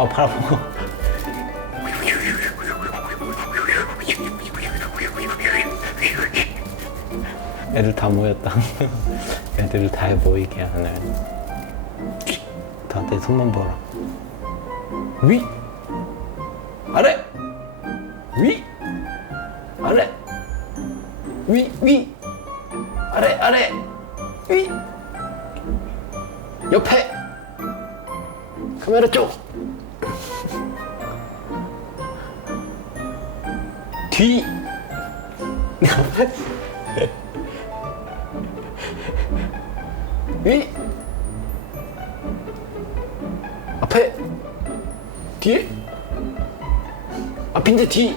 아, 팔 아파. 애들 다 모였다. 애들을 다 모이게 하네. 다 내 손만 봐라. 위! 아래! 위! 아래! 위! 위! 아래! 아래! 위! 옆에! 카메라 쪽! 뒤! 위! 앞에! 뒤에! 앞인데 뒤!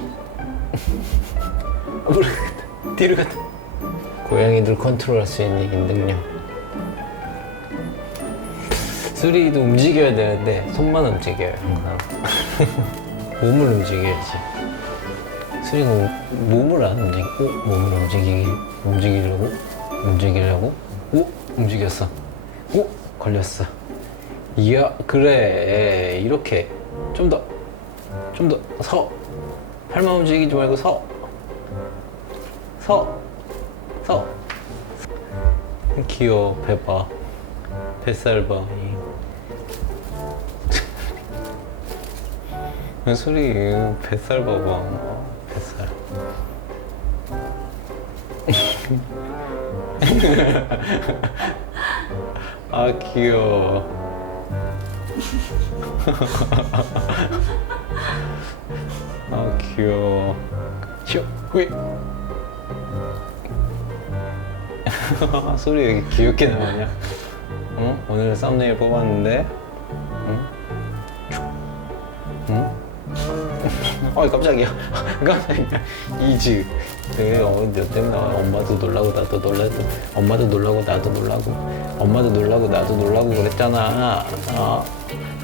뒤로 갔다. 고양이들 컨트롤할 수 있는 인능력. 수리도 움직여야 되는데 손만 움직여요 항상. 몸을 움직여야지. 수리가 몸을 안 움직이고 몸을 움직이려고 오 움직였어. 오 걸렸어. 이야 그래 이렇게 좀 더 서. 팔만 움직이지 말고 서. 귀여워. 배 봐. 뱃살 봐. 소리 뱃살 봐봐. 뱃살. 아 귀여워. 아 귀여워. 쇼 왜? 소리 왜 이렇게 귀엽게 나오냐? 어? 오늘 썸네일 뽑았는데? 응? 응? 어이 깜짝이야. 깜짝이야. 이즈. 너 때문에 엄마도 놀라고 나도 놀라고 엄마도 놀라고 나도 놀라고 엄마도 놀라고 나도 놀라고 그랬잖아. 어?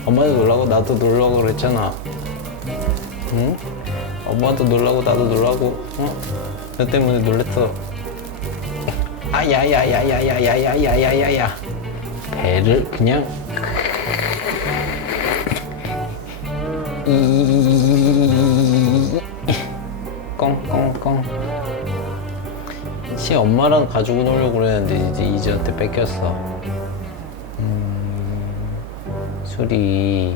엄마도 놀라고 나도 놀라고 그랬잖아. 응? 엄마도 놀라고 나도 놀라고 어? 너 때문에 놀랬어. 아야야야야야야야야야야야 배를 그냥 꽁꽁꽁. 시 엄마랑 가지고 놀려고 그랬는데 이제 이지한테 뺏겼어. 수리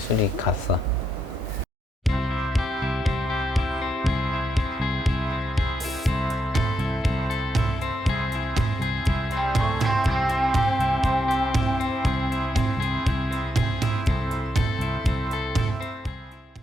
수리 갔어.